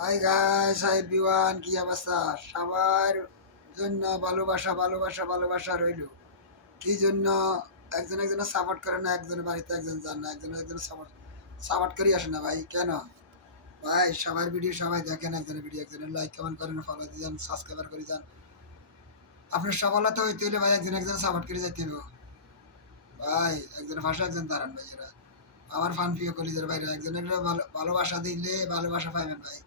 Hi guys, high বিওয়ান, কি অবস্থা? সবার জন্য ভালোবাসা ভালোবাসা ভালোবাসা রইল। কি জন্য একজন একজনের সাপোর্ট করে না, একজনের বাড়িতে একজন যান না, একজনের সাপোর্ট সাপোর্ট করি আসে না ভাই? কেন ভাই? সবার ভিডিও সবাই দেখেন, একজনের ভিডিও একজনের লাইক কমেন্ট করেন, ফলো দিয়ে যান, সাবস্ক্রাইবার করে যান। আপনার সফলতা হইতে হইলে ভাই একজন সাপোর্ট করে যেতে হবে ভাই। একজনের ভাষা একজন দাঁড়ান ভাই। এরা আমার ফান প্রিয় কলিজের বাইরে একজনের ভালোবাসা দিলে ভালোবাসা পাইবেন ভাই।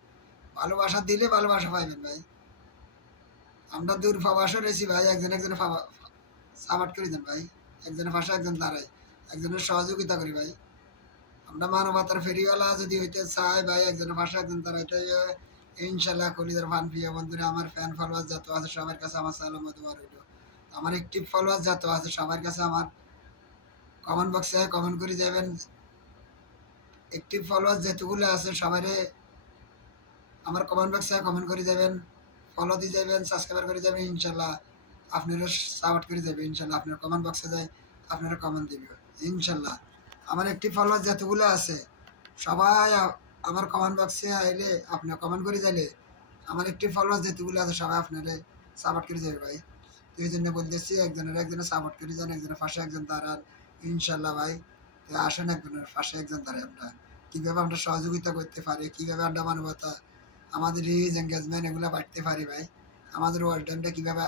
ভালোবাসা দিলে ভালোবাসা পাইবেন ভাই। আমরা দূর প্রবাসে রয়েছি ভাই, একজনের সাপোর্ট করে দেন ভাই। একজনের পাশে একজন দাঁড়াই, একজনের সহযোগিতা করি ভাই। আমরা মানবতার ফেরিওয়ালা যদি হইতে চাই ভাই, একজনের পাশে একজন দাঁড়াইতে ইনশাল্লাহ। কলিদের ফান প্রিয় বন্ধুরা, আমার ফ্যান ফলোয়ার যত আছে সবার কাছে আমার সালাম দোয়া রইল। আমার একটিভ ফলোয়ার যত আছে সবার কাছে আমার কমেন্ট বক্সে কমেন্ট করে যাবেন। একটিভ ফলোয়ার যেতগুলো আছে সবাই আমার কমেন্ট বক্সে কমেন্ট করে যাবেন, ফলো দিয়ে যাবেন, সাবস্ক্রাইব করে যাবেন। ইনশাল্লাহ আপনারা সাপোর্ট করে যাবে। ইনশাল্লাহ আপনার কমেন্ট বক্সে যায়, আপনারা কমেন্ট দিবে ইনশাল্লাহ। আমার একটি ফলোয়ার যতগুলো আছে সবাই আমার কমেন্ট বক্সে আইলে আপনার কমেন্ট করে যাইলে আমার একটি ফলোয়ার যেতগুলো আছে সবাই আপনারা সাপোর্ট করে যাবে ভাই। তো এই জন্য বলতেছি, একজনের সাপোর্ট করে যান, একজনের পাশে একজন দাঁড়ান ইনশাল্লাহ ভাই। তো আসেন, একজনের পাশে একজন দাঁড়ায় আমরা কীভাবে আমরা সহযোগিতা করতে পারি, কীভাবে আমরা মানবতা, আমাদের রিচ এঙ্গেজমেন্ট এগুলো বাড়তে পারি ভাই। আমাদের ওয়াচ টাইমটা কীভাবে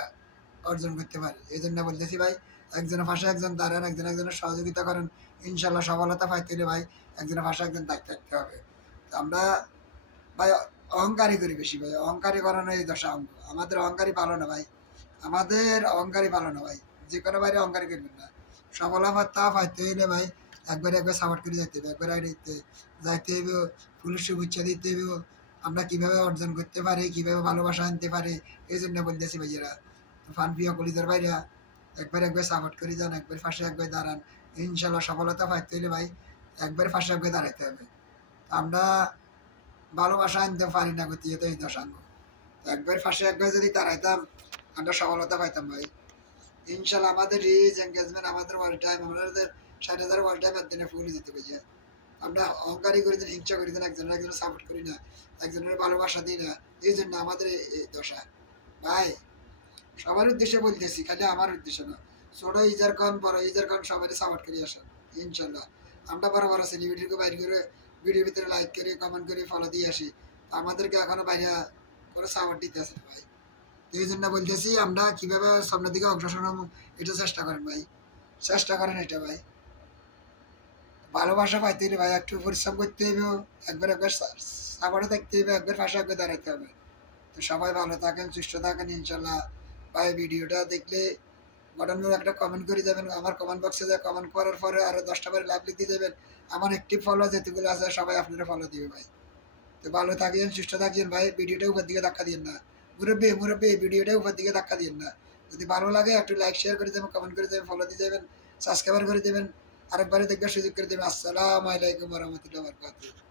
অর্জন করতে পারি, এই জন্য বলতেছি ভাই, একজনের পাশে একজন দাঁড়ান, একজনের সহযোগিতা করেন। ইনশাল্লাহ সফলতা পাইতে হলে ভাই একজনের পাশে একজন দায়িত্ব থাকতে হবে। তো আমরা ভাই অহংকারী করি বেশি ভাই, অহংকারী করানো এই দশা অঙ্গ। আমাদের অহংকারী ভালো না ভাই, আমাদের অহংকারী ভালো না ভাই। যে কোনো বাইরে অহংকারী করবেন না। সফলতা পাইতে হইলে ভাই একবার সাপোর্ট করে যেতে হবে, একবার আইডিতে যাইতে হইব, ফুলের শুভেচ্ছা দিতে হইব। আমরা কীভাবে অর্জন করতে পারি, কীভাবে ভালোবাসা আনতে পারি, এই জন্য বলতেছি ভাইয়েরা। ফান প্রিয় কলিজার বাইরা একবার সাপোর্ট করে যান, একবার ফাঁসে একবার দাঁড়ান। ইনশাল্লাহ সফলতা পাইতে হইলে ভাই একবার ফাঁসে একবার দাঁড়াইতে হবে। আমরা ভালোবাসা আনতে পারি না গতি, এতে এই দশাঙ্গ। একবার ফাঁসে একবার যদি দাঁড়াইতাম আমরা সফলতা পাইতাম ভাই। ইনশাল্লাহ আমাদের রিচ এঙ্গেজমেন্ট, আমাদের ওয়াল টাইম, আমাদের 60,000 ওয়াল টাইম একদিনে ফুল দিতে পারি। আমরা অহংকারী করি দিন, হিংসা করি দিন, একজনের সাপোর্ট করি না, একজনের ভালোবাসা দিই না। এই জন্য আমাদের এই দশা ভাই। সবার উদ্দেশ্যে বলতেছি, খালি আমার উদ্দেশ্য না। ছোট ইজার খান, বড় ইজার খান, সবাই সাপোর্ট করে আসেন ইনশাল্লাহ। আমরা বড় বড় সেলিব্রিটিকে বাইরে করে ভিডিওর ভিতরে লাইক করে কমেন্ট করে ফলো দিয়ে আসি, আমাদেরকে এখনো বাইরে করে সাপোর্ট দিতে আসে ভাই। এই জন্য বলতেছি, আমরা কিভাবে সামনের দিকে অগ্রসর হবো এটা চেষ্টা করেন ভাই, চেষ্টা করেন এটা ভাই। ভালোবাসা পাইতে হলে ভাই একটু পরিশ্রম করতে হইবে, একবার সাপোর্টে দেখতে হইবে, একবার পাশে একবার দাঁড়াতে হবে। তো সবাই ভালো থাকেন, সুস্থ থাকেন ইনশাল্লাহ ভাই। ভিডিওটা দেখলে গঠনমূলক একটা কমেন্ট করে যাবেন, আমার কমেন্ট বক্সে যা কমেন্ট করার পরে আরও 10টা করে লাভ লিখতে যাবেন। আমার একটি ফলো যেতেগুলো আছে সবাই আপনারা ফলো দিবে ভাই। তো ভালো থাকেন, সুস্থ থাকেন ভাই। ভিডিওটা উপর দিকে ধাক্কা দিন না, মুরব্বী ভিডিওটা উপর দিকে ধাক্কা দিন না। যদি ভালো লাগে একটু লাইক শেয়ার করে দেবেন, কমেন্ট করে দেবেন, ফলো দিয়ে যাবেন, সাবস্ক্রাইবার করে দেবেন, আরেকবারে দেখবার সুযোগ করে দেবেন। আসসালামু আলাইকুম ওয়া রাহমাতুল্লাহি ওয়া বারাকাতুহু।